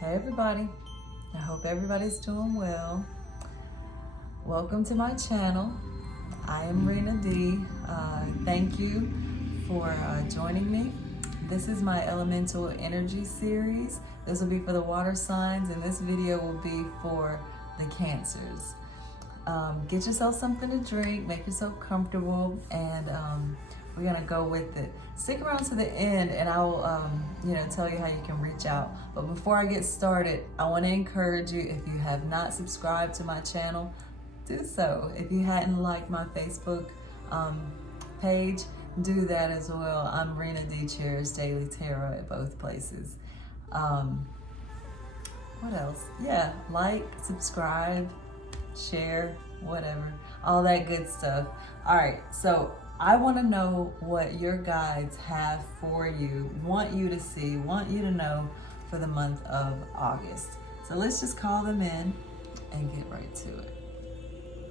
Hey everybody, I hope everybody's doing well. Welcome to my channel. I am Rena D. Thank you for joining me. This is my elemental energy series. This will be for the water signs, and this video will be for the Cancers. Get yourself something to drink, make yourself comfortable, and we're gonna go with it. Stick around to the end and I will tell you how you can reach out. But before I get started, I want to encourage you, if you have not subscribed to my channel, do so. If you hadn't liked my Facebook page, do that as well. I'm Rena D. Cheers Daily Tarot at both places. What else? Yeah, like, subscribe, share, whatever, all that good stuff. All right, so I want to know what your guides have for you, want you to see, want you to know for the month of August. So let's just call them in and get right to it.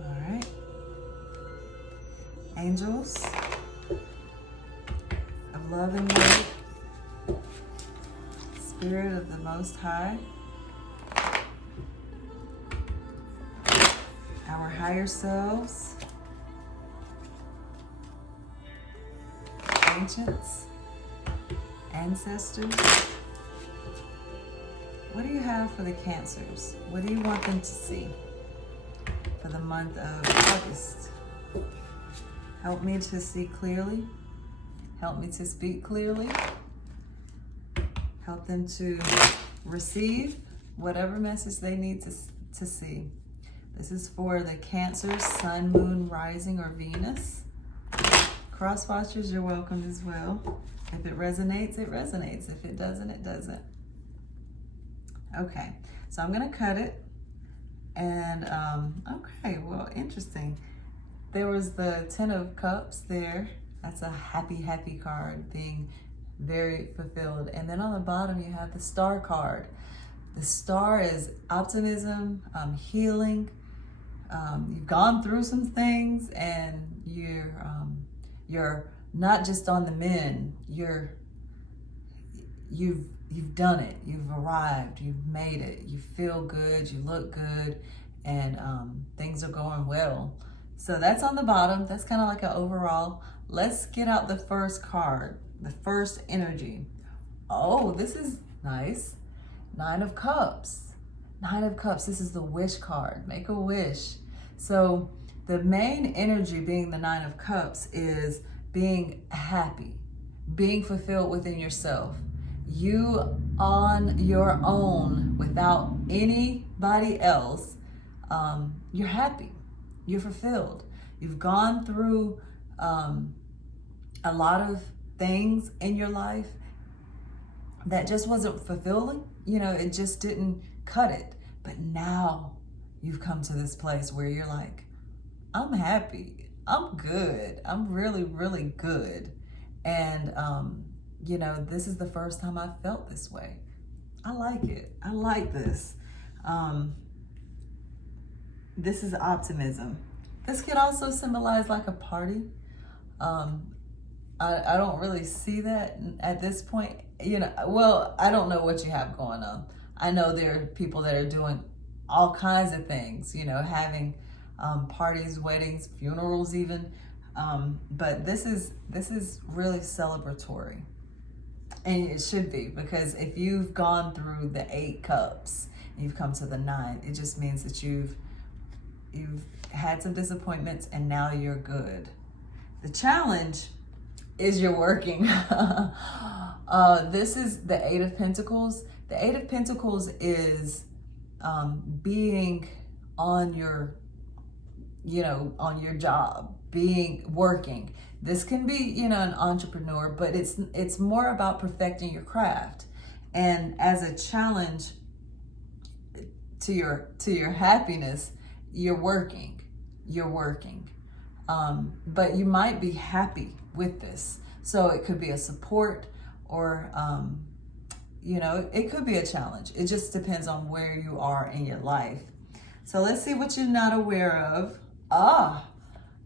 All right. Angels of love and light, Spirit of the Most High, our higher selves, ancients, ancestors. What do you have for the Cancers? What do you want them to see for the month of August? Help me to see clearly. Help me to speak clearly. Help them to receive whatever message they need to see. This is for the Cancer, Sun, Moon, Rising, or Venus. Cross watchers, you're welcome as well. If it resonates, it resonates. If it doesn't, it doesn't. Okay, so I'm gonna cut it. And, okay, well, interesting. There was the 10 of Cups there. That's a happy card, being very fulfilled. And then on the bottom, you have the Star card. The Star is optimism, healing. You've gone through some things, and you're not just on the mend. You've done it. You've arrived. You've made it. You feel good. You look good, and things are going well. So that's on the bottom. That's kind of like an overall. Let's get out the first card, the first energy. Oh, this is nice. 9 of Cups. 9 of Cups. This is the wish card. Make a wish. So the main energy, being the 9 of Cups, is being happy, being fulfilled within yourself. You on your own, without anybody else, you're happy, you're fulfilled. You've gone through a lot of things in your life that just wasn't fulfilling. It just didn't cut it. But now you've come to this place where you're like, I'm happy, I'm good, I'm really, really good. And, this is the first time I felt this way. I like it. I like this. This is optimism. This could also symbolize like a party. I don't really see that at this point. Well, I don't know what you have going on. I know there are people that are doing all kinds of things, having parties, weddings, funerals even. But this is really celebratory. And it should be, because if you've gone through the 8 cups, and you've come to the 9, it just means that you've had some disappointments and now you're good. The challenge is you're working. This is the 8 of Pentacles. The 8 of Pentacles is being on your job, working. This can be, an entrepreneur, but it's more about perfecting your craft. And as a challenge to your happiness, you're working. But you might be happy with this. So it could be a support, or it could be a challenge. It just depends on where you are in your life. So let's see what you're not aware of.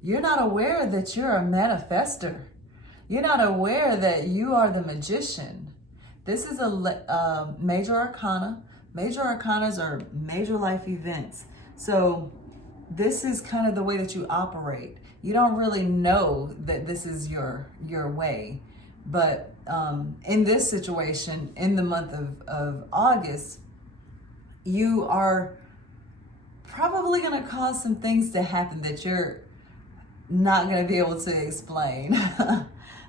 You're not aware that you're a manifester. You're not aware that you are the magician. This is a major arcana, Major arcanas are major life events. So this is kind of the way that you operate. You don't really know that this is your way. But in this situation, in the month of August, you are probably going to cause some things to happen that you're not going to be able to explain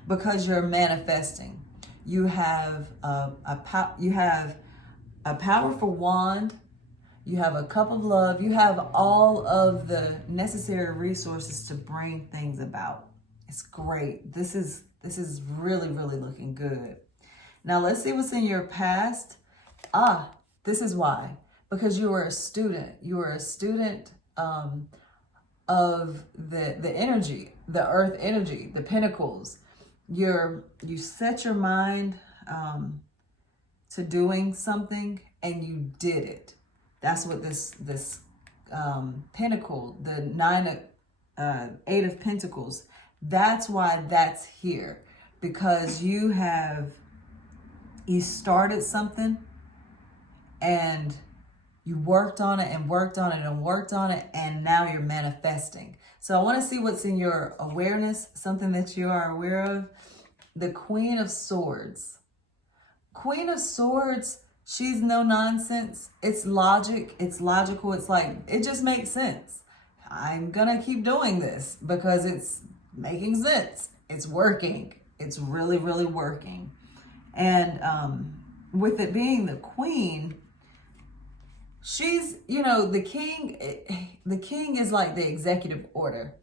because you're manifesting. You have you have a powerful wand. You have a cup of love. You have all of the necessary resources to bring things about. It's great. This is really, really looking good. Now let's see what's in your past. This is why. Because you were a student. You were a student of the energy, the earth energy, the pentacles. You set your mind to doing something and you did it. That's what this pentacle, the Eight of Pentacles, that's why that's here. Because you started something and you worked on it and worked on it and worked on it, and now you're manifesting. So I want to see what's in your awareness, something that you are aware of. The Queen of Swords. Queen of Swords, she's no nonsense. It's logic. It's logical. It's like, it just makes sense. I'm going to keep doing this because it's making sense. It's working. It's really, really working. And with it being the Queen, she's, the king is like the executive order.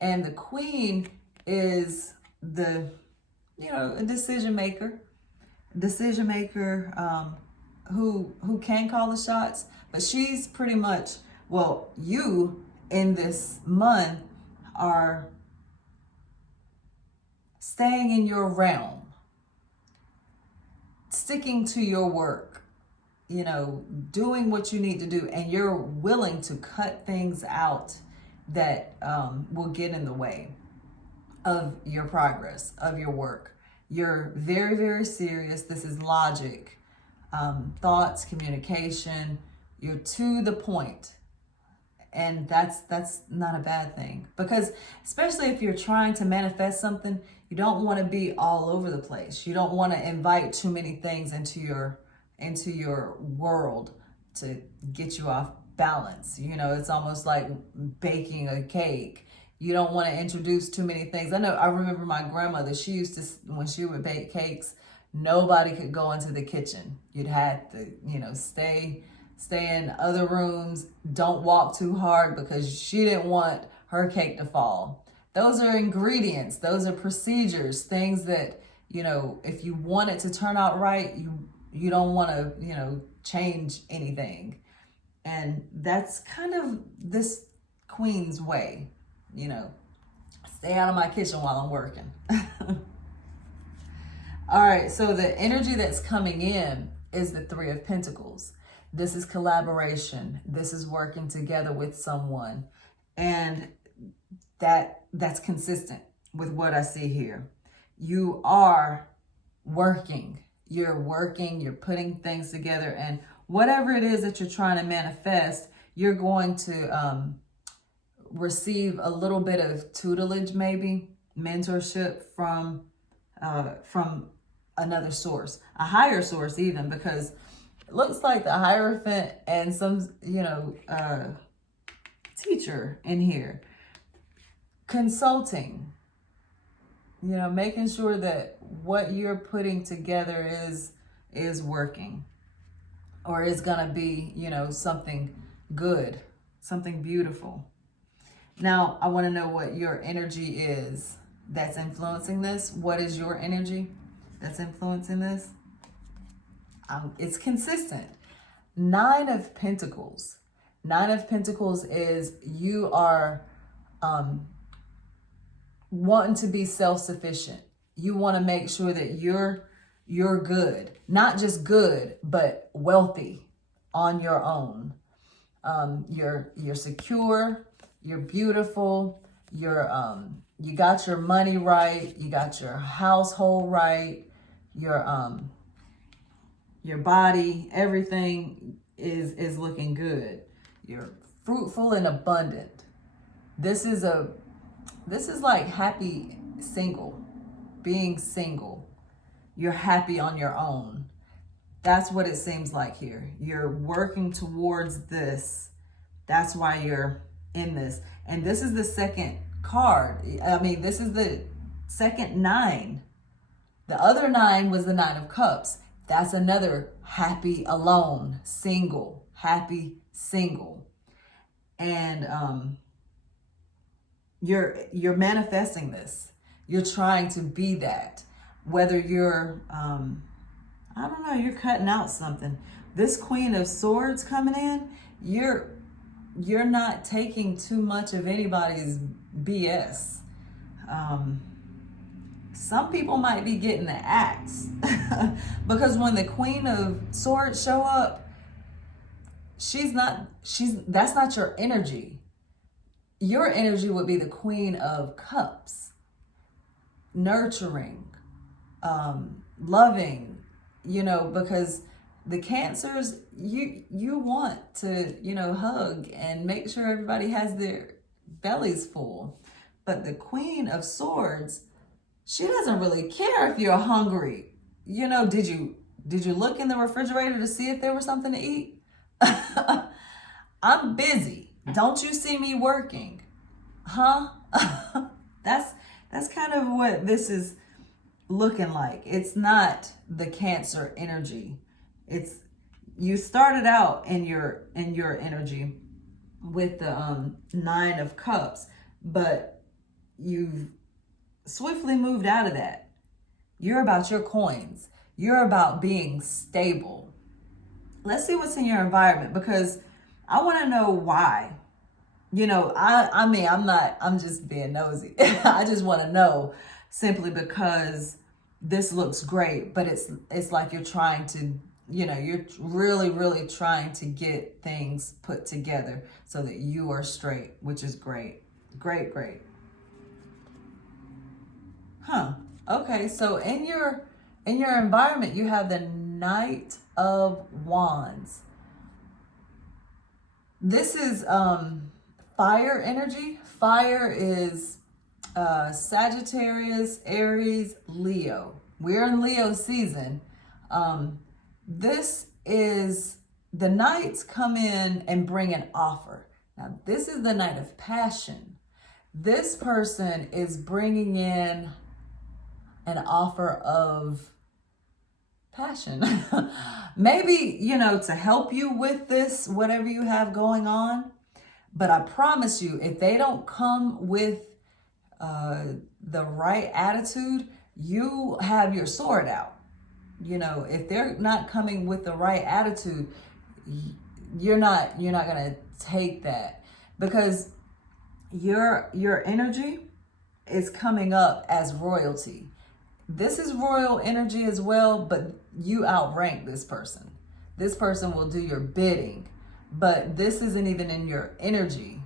And the Queen is the, a decision maker who can call the shots. But she's pretty much, well, you in this month are staying in your realm, sticking to your work, doing what you need to do, and you're willing to cut things out that will get in the way of your progress, of your work. You're very, very serious. This is logic, thoughts, communication. You're to the point. And that's not a bad thing, because especially if you're trying to manifest something, you don't want to be all over the place. You don't want to invite too many things into your world to get you off balance. It's almost like baking a cake. You don't want to introduce too many things. I remember my grandmother, she used to, when she would bake cakes, nobody could go into the kitchen. You'd have to, stay in other rooms. Don't walk too hard, because she didn't want her cake to fall. Those are ingredients. Those are procedures, things that, if you want it to turn out right, you don't want to, change anything. And that's kind of this Queen's way, stay out of my kitchen while I'm working. All right, so the energy that's coming in is the Three of Pentacles. This is collaboration. This is working together with someone. And that's consistent with what I see here. You are working. You're working, you're putting things together, and whatever it is that you're trying to manifest, you're going to receive a little bit of tutelage, maybe mentorship from another source, a higher source even, because it looks like the Hierophant and some, teacher in here. Consulting, making sure that what you're putting together is working, or is gonna be, something good, something beautiful. Now, I want to know what your energy is that's influencing this. What is your energy that's influencing this? It's consistent. Nine of Pentacles. Nine of Pentacles is you are wanting to be self-sufficient. You want to make sure that you're good. Not just good, but wealthy on your own. You're secure, you're beautiful, you got your money right, you got your household right, your body, everything. is looking good. You're fruitful and abundant. This is like happy single, being single. You're happy on your own. That's what it seems like here. You're working towards this. That's why you're in this. And this is the second card. I mean, this is the second 9. The other 9 was the 9 of Cups. That's another happy alone, single, happy single. And you're manifesting this. You're trying to be that. Whether you're I don't know, you're cutting out something. This Queen of Swords coming in, you're not taking too much of anybody's BS. Some people might be getting the axe because when the Queen of Swords show up, that's not your energy. Your energy would be the Queen of Cups, nurturing, loving, because the Cancers, you want to, hug and make sure everybody has their bellies full. But the Queen of Swords, she doesn't really care if you're hungry. Did you look in the refrigerator to see if there was something to eat? I'm busy. Don't you see me working? Huh? That's kind of what this is looking like. It's not the Cancer energy. It's, you started out in your energy with the 9 of Cups, but you've swiftly moved out of that. You're about your coins. You're about being stable. Let's see what's in your environment, because I want to know why. I'm just being nosy. I just want to know, simply because this looks great, but it's like you're trying to, you're really, really trying to get things put together so that you are straight, which is great. Great, great. Huh. Okay, so in your environment, you have the Knight of Wands. This is fire energy. Fire is Sagittarius, Aries, Leo. We're in Leo season. This is, the Knights come in and bring an offer. Now, this is the Knight of Passion. This person is bringing in an offer of passion. Maybe, to help you with this, whatever you have going on. But I promise you, if they don't come with the right attitude, you have your sword out. If they're not coming with the right attitude, you're not going to take that, because your energy is coming up as royalty. This is royal energy as well, but you outrank this person. This person will do your bidding, but this isn't even in your energy.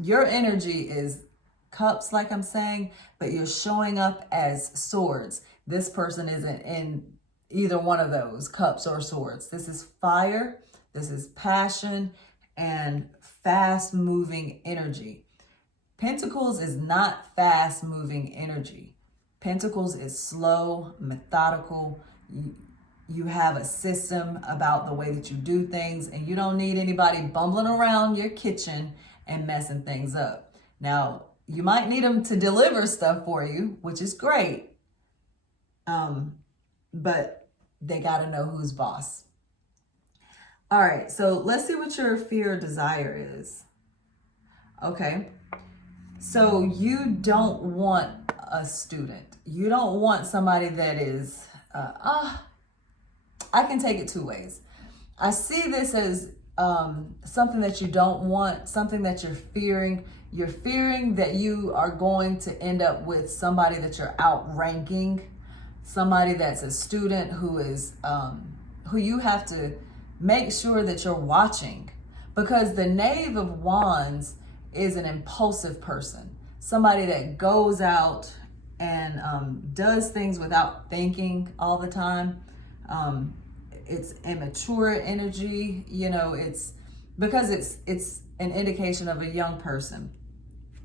Your energy is cups, like I'm saying, but you're showing up as swords. This person isn't in either one of those, cups or swords. This is fire, this is passion, and fast-moving energy. Pentacles is not fast-moving energy. Pentacles is slow, methodical. You have a system about the way that you do things, and you don't need anybody bumbling around your kitchen and messing things up. Now, you might need them to deliver stuff for you, which is great. But they got to know who's boss. All right, so let's see what your fear or desire is. Okay, so you don't want a student. You don't want somebody that is, I can take it two ways. I see this as something that you don't want, something that you're fearing. You're fearing that you are going to end up with somebody that you're outranking, somebody that's a student who is, who you have to make sure that you're watching, because the Knave of Wands is an impulsive person, somebody that goes out and does things without thinking all the time. It's immature energy. You know, it's because it's an indication of a young person.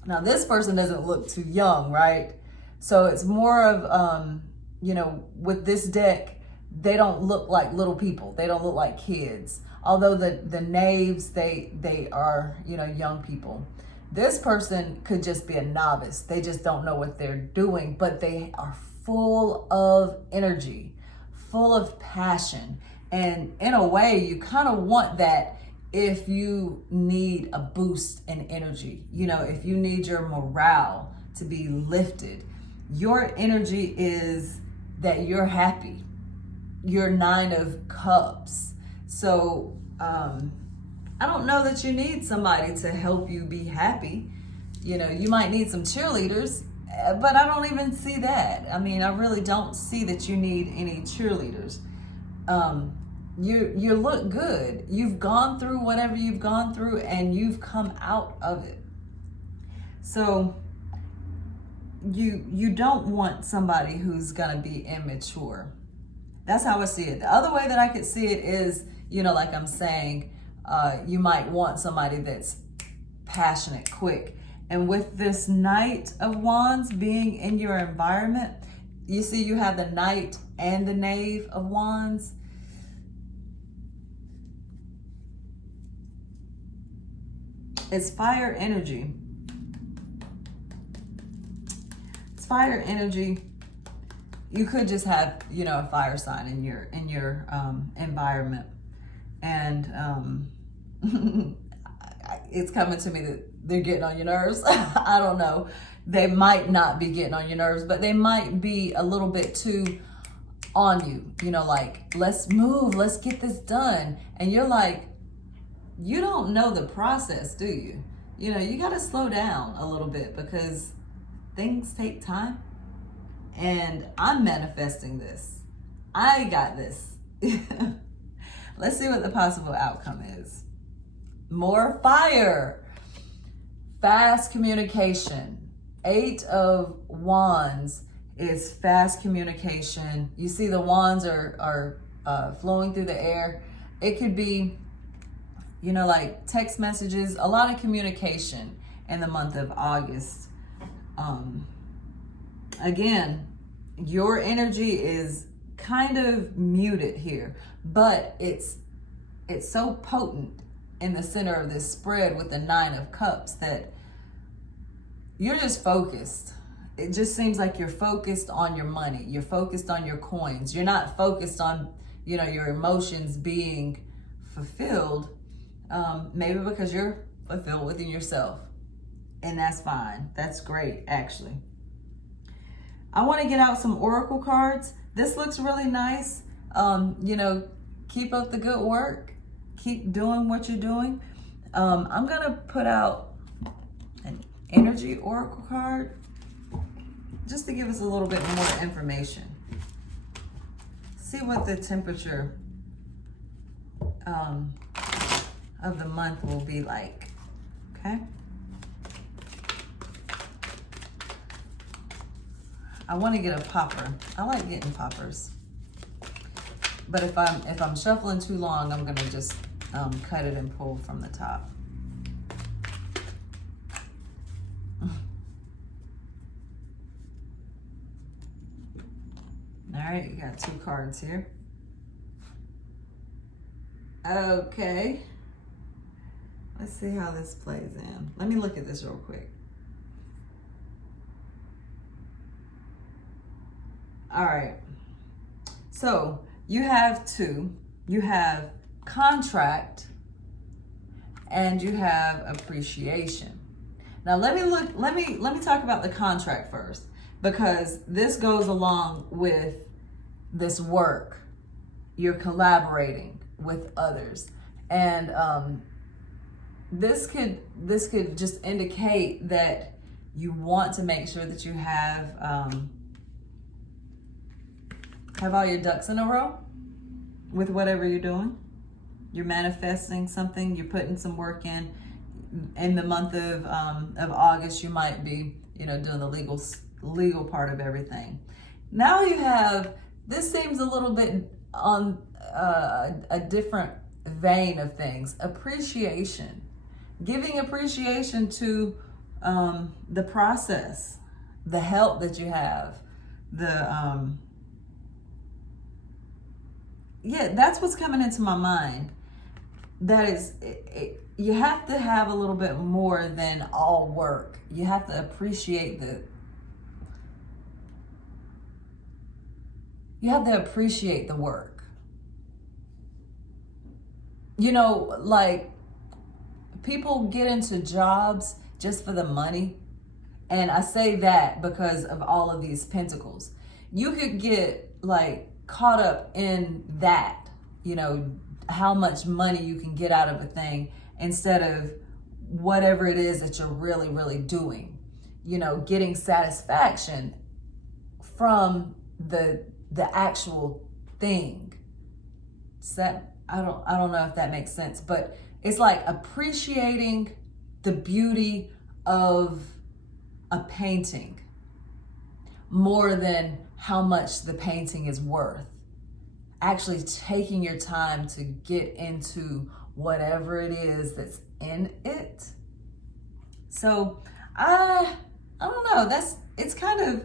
Now, this person doesn't look too young, right? So it's more of, you know, with this deck, they don't look like little people. They don't look like kids. Although the knaves, they are, you know, young people. This person could just be a novice. They just don't know what they're doing, but they are full of energy, full of passion. And in a way, you kind of want that if you need a boost in energy. You know, if you need your morale to be lifted, your energy is that you're happy. You're 9 of Cups. So, I don't know that you need somebody to help you be happy. You know, you might need some cheerleaders, but I don't even see that. I mean, I really don't see that you need any cheerleaders. You look good. You've gone through whatever you've gone through and you've come out of it. So you don't want somebody who's gonna be immature. That's how I see it. The other way that I could see it is, you know, like I'm saying, you might want somebody that's passionate, quick. And with this Knight of Wands being in your environment, you see you have the Knight and the Knave of Wands. It's fire energy. It's fire energy. You could just have, you know, a fire sign in your environment. And it's coming to me that they're getting on your nerves. I don't know. They might not be getting on your nerves, but they might be a little bit too on you. You know, like, let's move, let's get this done. And you're like, you don't know the process, do you? You know, you got to slow down a little bit because things take time. And I'm manifesting this. I got this. Let's see what the possible outcome is. More fire. Fast communication. 8 of Wands is fast communication. You see the wands are flowing through the air. It could be, you know, like text messages, a lot of communication in the month of August. Again, your energy is kind of muted here, but it's so potent in the center of this spread with the 9 of Cups that you're just focused. It just seems like you're focused on your money. You're focused on your coins. You're not focused on, you know, your emotions being fulfilled. Maybe because you're fulfilled within yourself. And that's fine. That's great, actually. I want to get out some oracle cards. This looks really nice. You know, keep up the good work. Keep doing what you're doing. I'm going to put out an energy oracle card just to give us a little bit more information. See what the temperature of the month will be like. Okay? I want to get a popper. I like getting poppers. But if I'm shuffling too long, I'm gonna just cut it and pull from the top. All right, you got 2 cards here. Okay. Let's see how this plays in. Let me look at this real quick. All right. So you have 2. You have contract and you have appreciation. Now let me talk about the contract first, because this goes along with this work. You're collaborating with others, and this could just indicate that you want to make sure that you have all your ducks in a row with whatever you're doing. You're manifesting something. You're putting some work in. In the month of August, you might be, you know, doing the legal part of everything. Now you have, this seems a little bit on a different vein of things. Appreciation, giving appreciation to the process, the help that you have, that's what's coming into my mind. That is, you have to have a little bit more than all work. You have to appreciate the work. You know, like, people get into jobs just for the money. And I say that because of all of these pentacles. You could get like caught up in that, you know, how much money you can get out of a thing instead of whatever it is that you're really, really doing. You know, getting satisfaction from the actual thing. I don't know if that makes sense, but it's like appreciating the beauty of a painting more than how much the painting is worth. Actually taking your time to get into whatever it is that's in it. So I don't know, it's kind of,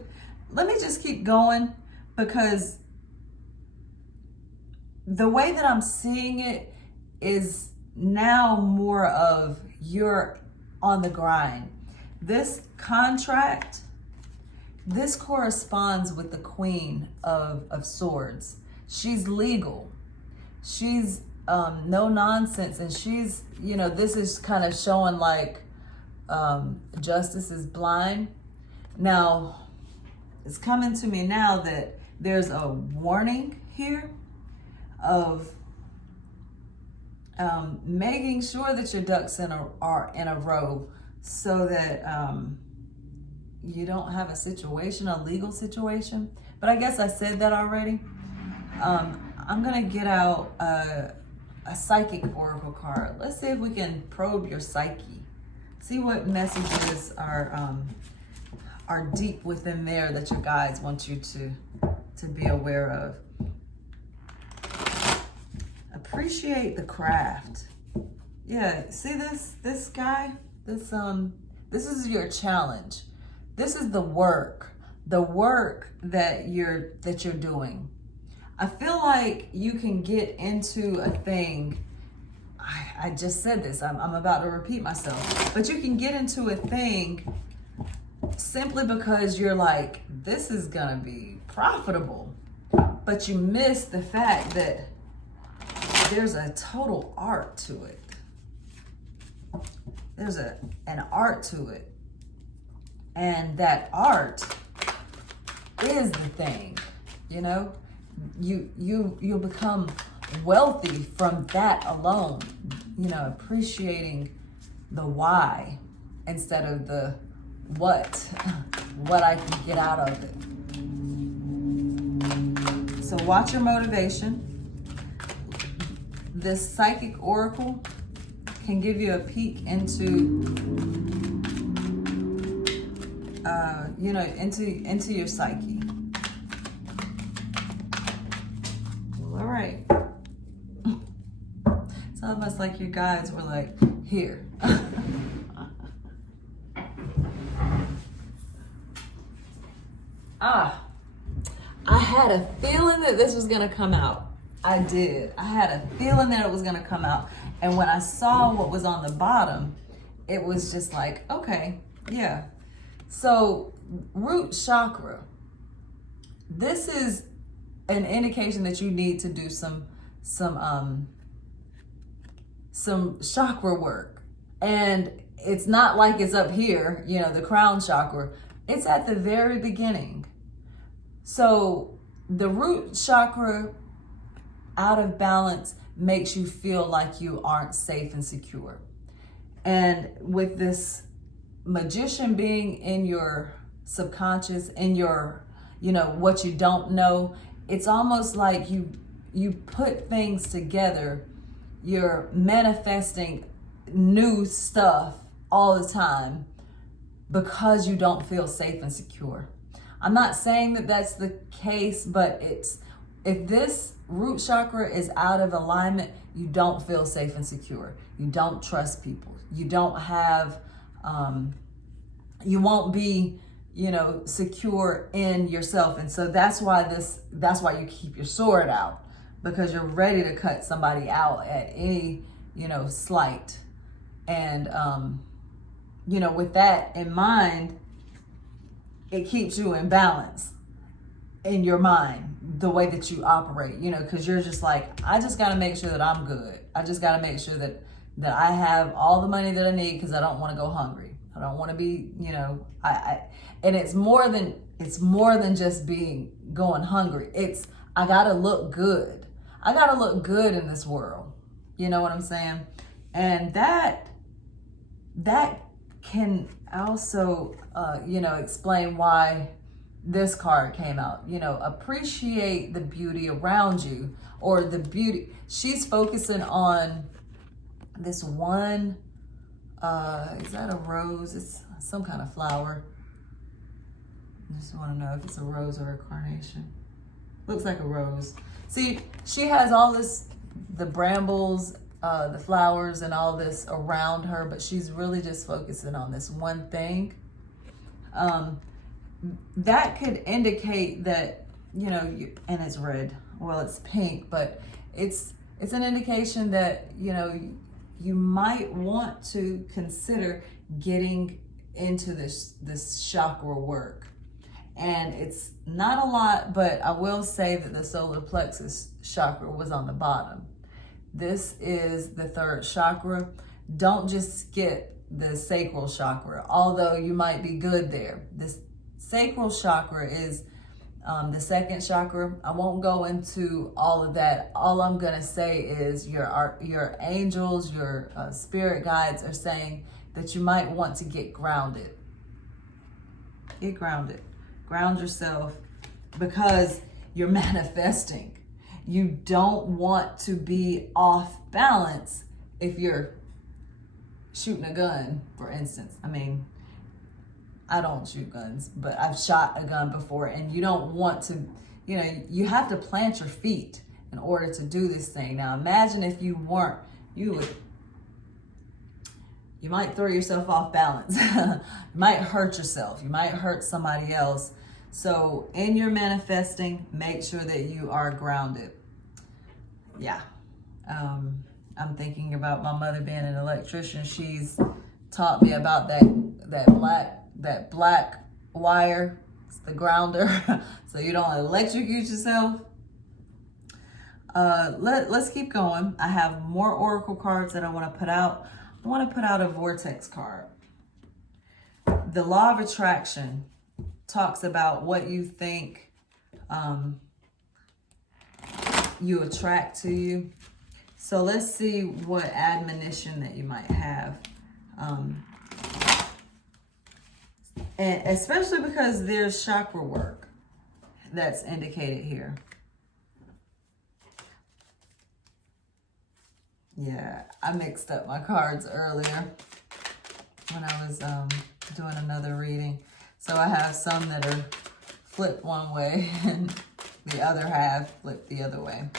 let me just keep going, because the way that I'm seeing it is now more of you're on the grind. This contract, this corresponds with the Queen of Swords. She's legal. She's no nonsense. And she's, you know, this is kind of showing like justice is blind. Now, it's coming to me now that there's a warning here of making sure that your ducks are in a row, so that you don't have a legal situation. But I guess I said that already. I'm gonna get out a psychic oracle card. Let's see if we can probe your psyche. See what messages are deep within there that your guides want you to be aware of. Appreciate the craft. Yeah, see this guy? This is your challenge. This is the work that you're doing. I feel like you can get into a thing. I just said this. I'm about to repeat myself. But you can get into a thing simply because you're like, this is gonna be profitable. But you miss the fact that there's a total art to it. There's an art to it. And that art is the thing, you know? You'll become wealthy from that alone, you know, appreciating the why instead of the what I can get out of it. So watch your motivation. This psychic oracle can give you a peek into, into your psyche. Well, all right. It's almost like your guides were like, here. I had a feeling that this was gonna come out. I did. I had a feeling that it was gonna come out. And when I saw what was on the bottom, it was just like, okay, yeah. So root chakra, this is an indication that you need to do some chakra work. And it's not like it's up here, you know, the crown chakra. It's at the very beginning. So the root chakra out of balance makes you feel like you aren't safe and secure. And with this magician being in your subconscious, in your, you know, what you don't know, it's almost like you put things together. You're manifesting new stuff all the time because you don't feel safe and secure. I'm not saying that that's the case, but it's If this root chakra is out of alignment, you don't feel safe and secure. You don't trust people. You don't have, you won't be, secure in yourself. And so that's why you keep your sword out, because you're ready to cut somebody out at any, slight. And, with that in mind, it keeps you in balance in your mind, the way that you operate, because you're just like, I just got to make sure that I'm good. I just got to make sure that I have all the money that I need, because I don't want to go hungry. I don't want to be, and it's more than just going hungry. I got to look good. I got to look good in this world. You know what I'm saying? And that can also, explain why this card came out. Appreciate the beauty around you, or the beauty. She's focusing on this one, is that a rose? It's some kind of flower. I just want to know if it's a rose or a carnation. Looks like a rose. See, she has all this, the brambles, the flowers and all this around her, but she's really just focusing on this one thing. That could indicate that, and it's red. Well, it's pink, but it's an indication that, you might want to consider getting into this chakra work. And it's not a lot, but I will say that the solar plexus chakra was on the bottom. This is the third chakra. Don't just skip the sacral chakra, although you might be good there. This sacral chakra is the second chakra. I won't go into all of that. All I'm going to say is your angels, your spirit guides are saying that you might want to get grounded. Get grounded. Ground yourself, because you're manifesting. You don't want to be off balance if you're shooting a gun, for instance. I mean, I don't shoot guns, but I've shot a gun before, and you don't want to, you have to plant your feet in order to do this thing. Now, imagine if you weren't, you might throw yourself off balance. You might hurt yourself. You might hurt somebody else. So in your manifesting, make sure that you are grounded. Yeah. I'm thinking about my mother being an electrician. She's taught me about that black wire. It's the grounder. So you don't electrocute yourself. Let's keep going. I have more oracle cards that I want to put out. I want to put out a Vortex card. The law of attraction talks about what you think you attract to you. So let's see what admonition that you might have. And especially because there's chakra work that's indicated here. Yeah, I mixed up my cards earlier when I was doing another reading. So I have some that are flipped one way and the other half flipped the other way.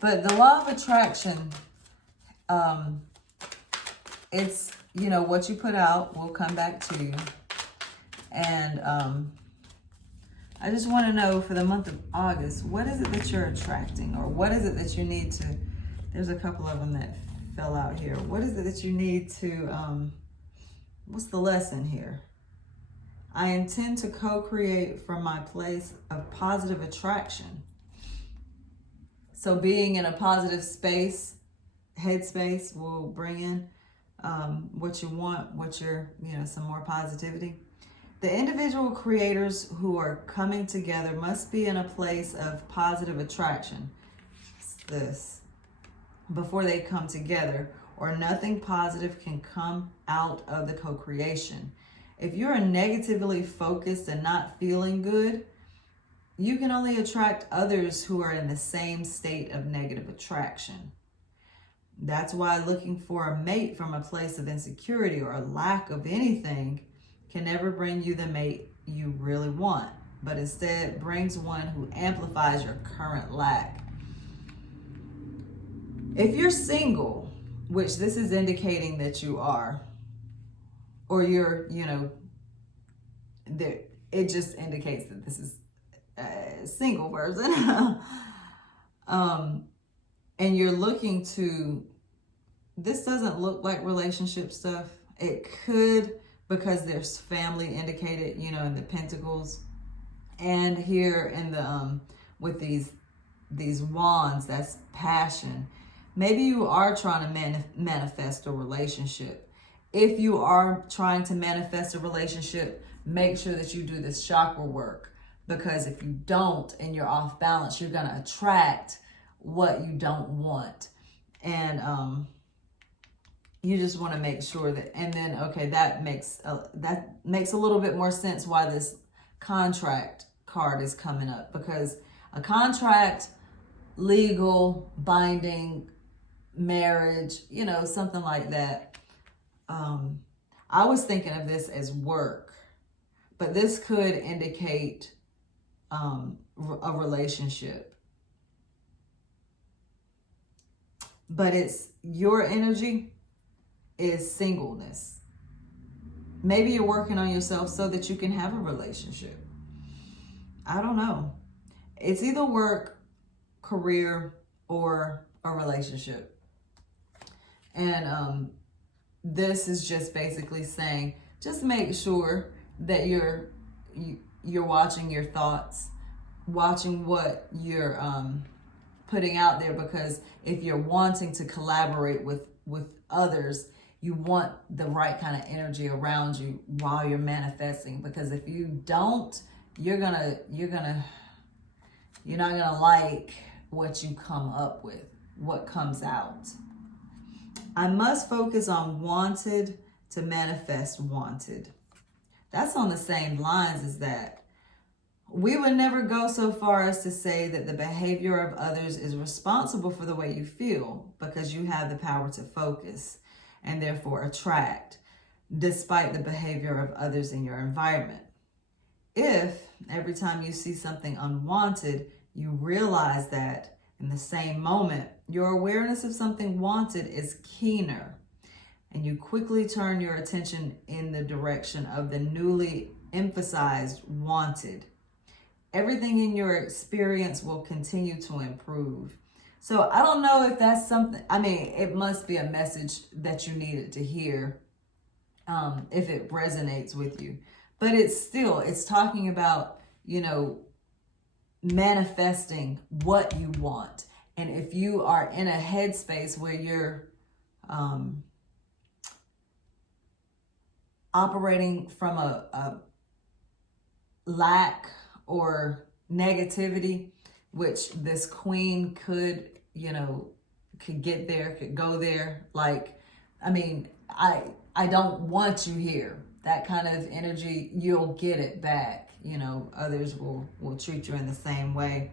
But the law of attraction, it's, what you put out will come back to you. And I just want to know, for the month of August, what is it that you're attracting? Or what is it that you need to, there's a couple of them that fell out here. What is it that you need to, what's the lesson here? I intend to co-create from my place of positive attraction. So being in a positive space, headspace, will bring in what you want, some more positivity. The individual creators who are coming together must be in a place of positive attraction. It's this. Before they come together, or nothing positive can come out of the co-creation. If you're negatively focused and not feeling good, you can only attract others who are in the same state of negative attraction. That's why looking for a mate from a place of insecurity or a lack of anything can never bring you the mate you really want. but instead brings one who amplifies your current lack. If you're single, which this is indicating that you are, or you're, there, it just indicates that this is a single person. And you're looking to, this doesn't look like relationship stuff. It could, because there's family indicated, in the pentacles. And here in the, with these wands, that's passion. Maybe you are trying to manifest a relationship. If you are trying to manifest a relationship, make sure that you do this chakra work, because if you don't and you're off balance, you're going to attract what you don't want. And you just want to make sure that, and then, okay, that makes a little bit more sense why this contract card is coming up, because a contract, legal, binding, marriage, something like that. I was thinking of this as work, but this could indicate a relationship. But it's your energy is singleness. Maybe you're working on yourself so that you can have a relationship. I don't know. It's either work, career, or a relationship. And this is just basically saying, just make sure that you're watching your thoughts, watching what you're putting out there, because if you're wanting to collaborate with others, you want the right kind of energy around you while you're manifesting, because if you don't, you're not gonna like what you come up with, what comes out. I must focus on wanted to manifest wanted. That's on the same lines as that. We would never go so far as to say that the behavior of others is responsible for the way you feel, because you have the power to focus and therefore attract, despite the behavior of others in your environment. If every time you see something unwanted, you realize that in the same moment, your awareness of something wanted is keener, and you quickly turn your attention in the direction of the newly emphasized wanted. Everything in your experience will continue to improve. So I don't know if that's something, it must be a message that you needed to hear, if it resonates with you. But it's talking about, manifesting what you want. And if you are in a headspace where you're operating from a lack or negativity, which this queen could get there, could go there. Like, I don't want you here. That kind of energy, you'll get it back. Others will treat you in the same way.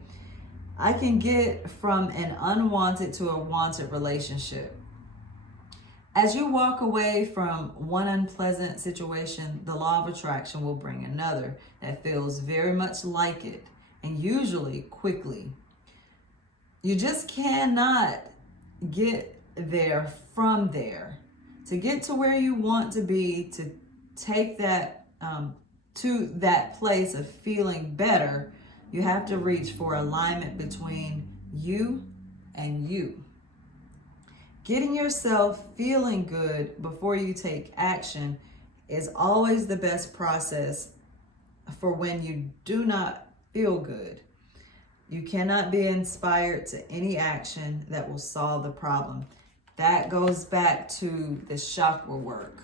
I can get from an unwanted to a wanted relationship. As you walk away from one unpleasant situation, the law of attraction will bring another that feels very much like it, and usually quickly. You just cannot get there from there. To get to where you want to be, to take that to that place of feeling better, you have to reach for alignment between you and you. Getting yourself feeling good before you take action is always the best process for when you do not feel good. You cannot be inspired to any action that will solve the problem. That goes back to the chakra work.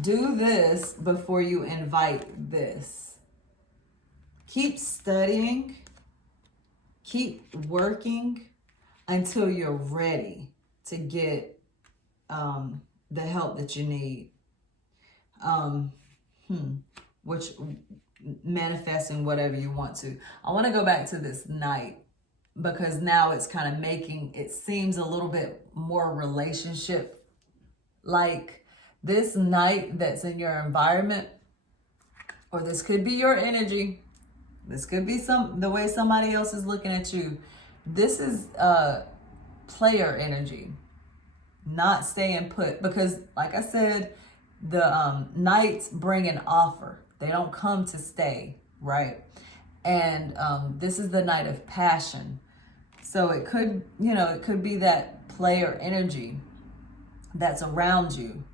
Do this before you invite this. Keep studying, keep working until you're ready to get the help that you need. Which manifesting whatever you want to. I want to go back to this night, because now it's kind of making it seems a little bit more relationship like. This night that's in your environment, or this could be your energy, This could be the way somebody else is looking at you. This is player energy, not staying put. Because like I said, the knights bring an offer. They don't come to stay, right? And this is the night of passion. So it could, it could be that player energy that's around you.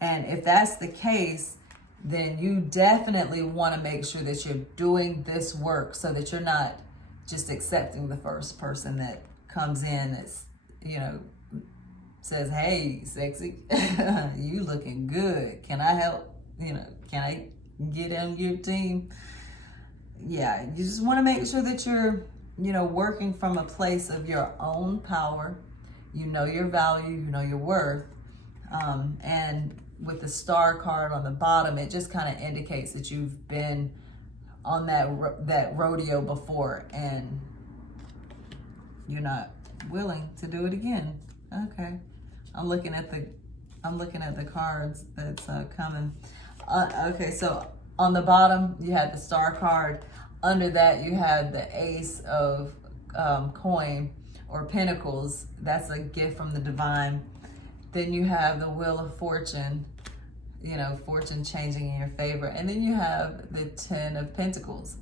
And if that's the case, then you definitely want to make sure that you're doing this work so that you're not just accepting the first person that comes in that's, says, hey, sexy, you looking good. Can I help? Can I get on your team? Yeah, you just want to make sure that you're, working from a place of your own power. You know your value, you know your worth. And with the star card on the bottom, it just kind of indicates that you've been on that rodeo before and you're not willing to do it again. Okay. I'm looking at the cards that's coming. Okay, so on the bottom you had the star card. Under that you had the ace of coin or pentacles. That's a gift from the divine. Then you have the wheel of fortune, fortune changing in your favor. And then you have the 10 of pentacles.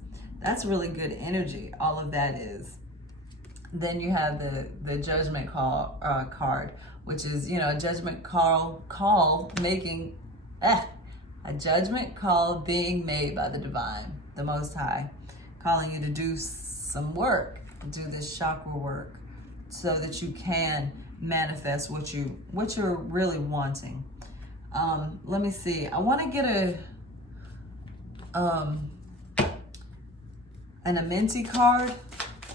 That's really good energy. All of that is. Then you have the judgment card, which is, a judgment call making, a judgment call being made by the divine, the Most High, calling you to do some work, do this chakra work, so that you can manifest what you're really wanting. Let me see. I want to get an Amenti card.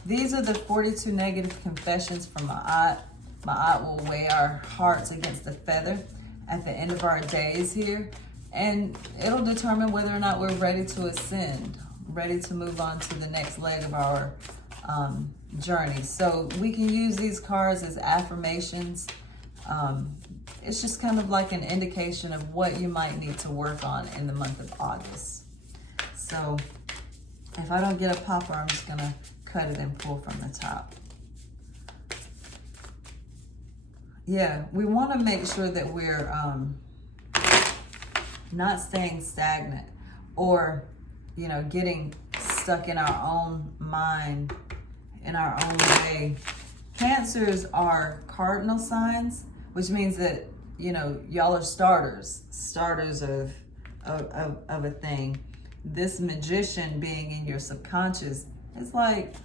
These are the 42 negative confessions from Ma'at. Ma'at will weigh our hearts against a feather at the end of our days here. And it'll determine whether or not we're ready to ascend, ready to move on to the next leg of our journey. So we can use these cards as affirmations. It's just kind of like an indication of what you might need to work on in the month of August. So if I don't get a popper, I'm just gonna cut it and pull from the top. Yeah, we want to make sure that we're not staying stagnant or, getting stuck in our own mind, in our own way. Cancers are cardinal signs, which means that, y'all are starters of a thing. This magician being in your subconscious is like,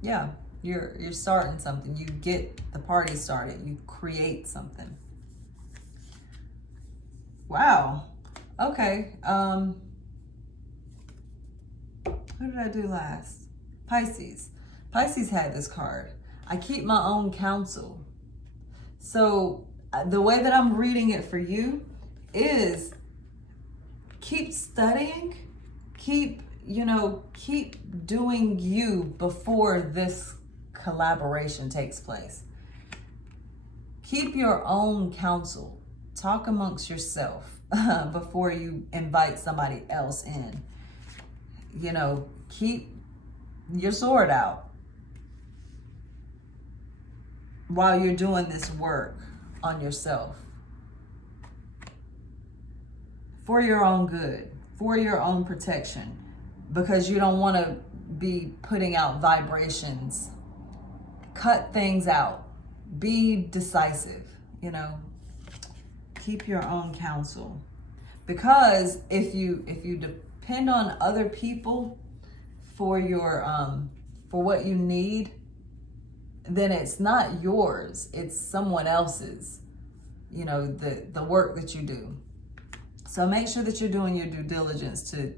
yeah, you're starting something. You get the party started. You create something. Wow. Okay. Who did I do last? Pisces. Pisces had this card. I keep my own counsel. So the way that I'm reading it for you is keep studying, keep doing you before this collaboration takes place. Keep your own counsel. Talk amongst yourself before you invite somebody else in. Keep your sword out while you're doing this work on yourself. For your own good, for your own protection, because you don't want to be putting out vibrations. Cut things out. Be decisive, Keep your own counsel. Because if you depend on other people for your for what you need, then it's not yours. It's someone else's. The work that you do. So make sure that you're doing your due diligence to,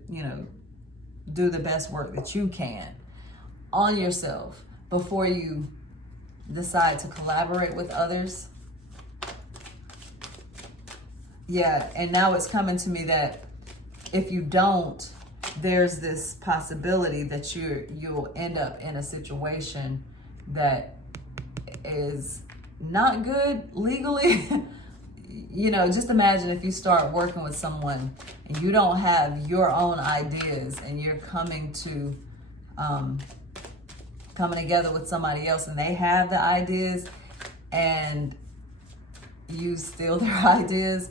do the best work that you can on yourself before you decide to collaborate with others. Yeah, and now it's coming to me that if you don't, there's this possibility that you'll end up in a situation that is not good legally. you know, just imagine if you start working with someone and you don't have your own ideas, and you're coming together with somebody else and they have the ideas and you steal their ideas.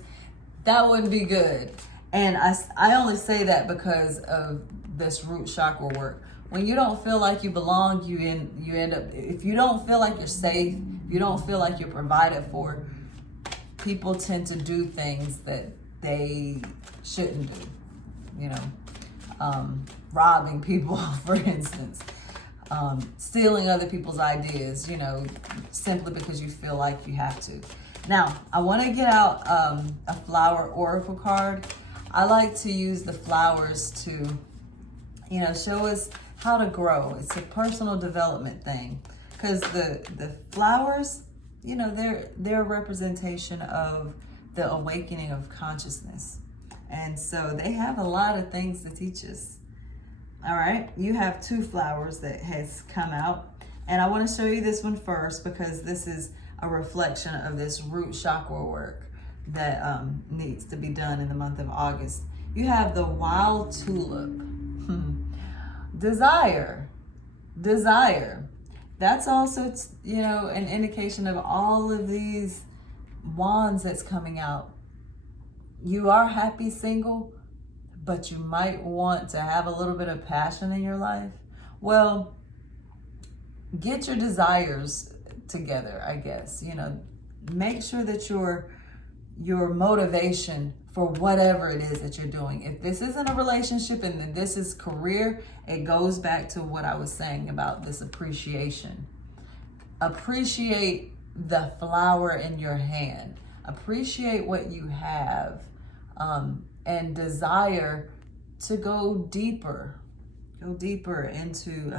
That wouldn't be good. And I only say that because of this root chakra work. When you don't feel like you belong, you end up, if you don't feel like you're safe, if you don't feel like you're provided for, people tend to do things that they shouldn't do. You know, robbing people, for instance, stealing other people's ideas, you know, simply because you feel like you have to. Now, I want to get out a flower oracle card. I like to use the flowers to, you know, show us how to grow. It's a personal development thing, because the flowers, you know, they're a representation of the awakening of consciousness. And so they have a lot of things to teach us. All right, you have two flowers that has come out. And I want to show you this one first, because this is a reflection of this root chakra work that needs to be done in the month of August. You have the wild tulip. Desire. That's also, you know, an indication of all of these wands that's coming out. You are happy single, but you might want to have a little bit of passion in your life. Well, get your desires together, I guess. You know, make sure that your motivation for whatever it is that you're doing. If this isn't a relationship and then this is career, it goes back to what I was saying about this appreciation. Appreciate the flower in your hand. Appreciate what you have, and desire to go deeper into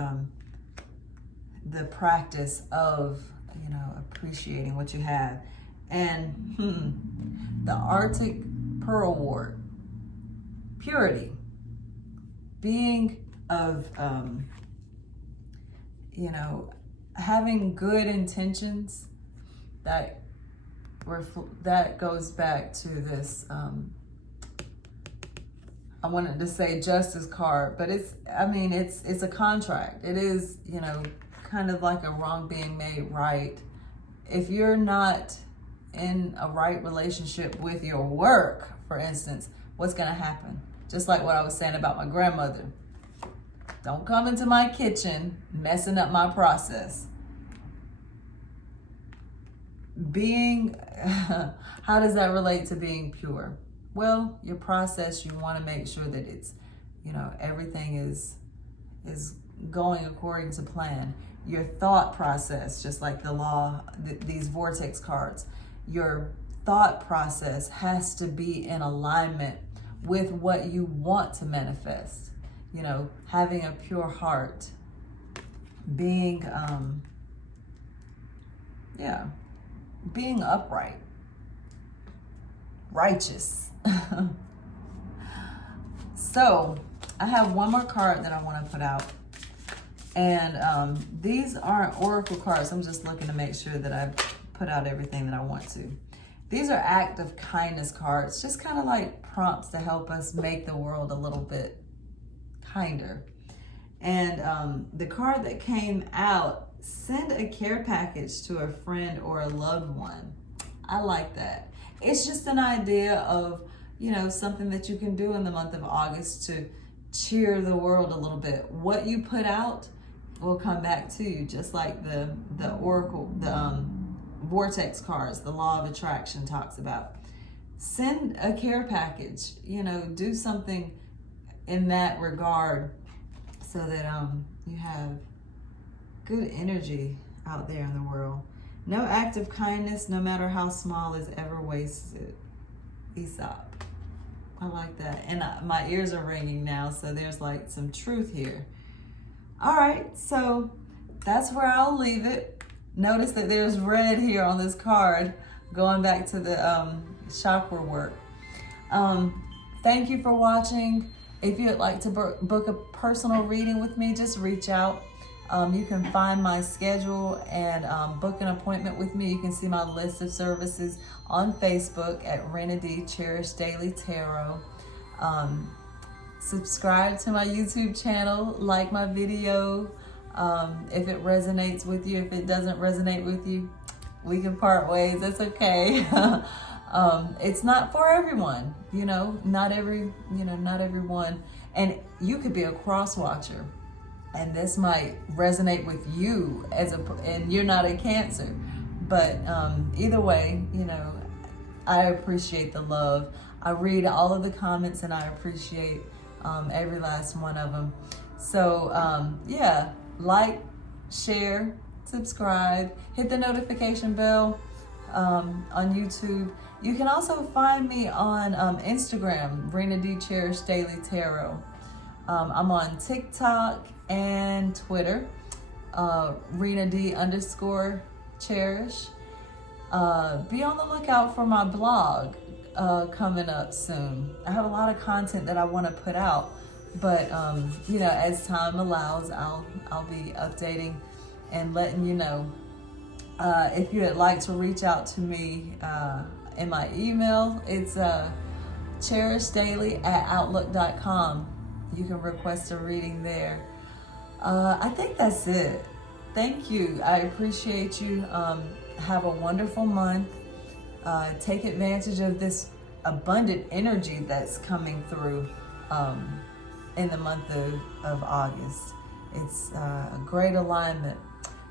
the practice of, you know, appreciating what you have. And the Arctic pearlwort, purity, being of, you know, having good intentions. That goes back to this, I wanted to say justice card, but it's a contract. It is, you know, kind of like a wrong being made right. If you're not in a right relationship with your work, for instance, what's going to happen? Just like what I was saying about my grandmother. Don't come into my kitchen messing up my process. How does that relate to being pure? Well, your process, you want to make sure that it's, you know, everything is going according to plan. Your thought process, just like the law, these Vortex cards, your thought process has to be in alignment with what you want to manifest. You know, having a pure heart, being upright, righteous. So I have one more card that I want to put out. And these aren't oracle cards. I'm just looking to make sure that I've put out everything that I want to. These are act of kindness cards, just kind of like prompts to help us make the world a little bit kinder. And the card that came out, send a care package to a friend or a loved one. I like that. It's just an idea of, you know, something that you can do in the month of August to cheer the world a little bit. What you put out will come back to you, just like the oracle, the Vortex cards, the law of attraction talks about. Send a care package, you know, do something in that regard so that you have good energy out there in the world. No act of kindness, no matter how small, is ever wasted. Aesop. I like that. And my ears are ringing now, so there's like some truth here. All right, so that's where I'll leave it. Notice that there's red here on this card, going back to the chakra work. Thank you for watching. If you'd like to book a personal reading with me, just reach out. You can find my schedule and book an appointment with me. You can see my list of services on Facebook at Renadee Cherish Daily Tarot. Subscribe to my YouTube channel, like my video. If it resonates with you, if it doesn't resonate with you, we can part ways. That's okay. It's not for everyone, not everyone. And you could be a cross watcher, and this might resonate with you and you're not a Cancer. But either way, I appreciate the love. I read all of the comments and I appreciate every last one of them. So yeah, like, share, subscribe, hit the notification bell on YouTube. You can also find me on Instagram, Renadee Cherish Daily Tarot. I'm on TikTok and Twitter, Renadee_Cherish. Be on the lookout for my blog coming up soon. I have a lot of content that I want to put out, but as time allows, I'll be updating and letting you know. If you would like to reach out to me in my email, it's cherishdaily@outlook.com. You can request a reading there. I think that's it. Thank you. I appreciate you. Have a wonderful month. Take advantage of this abundant energy that's coming through in the month of August. It's a great alignment.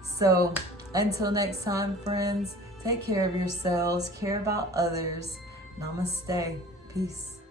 So until next time, friends, take care of yourselves, care about others. Namaste. Peace.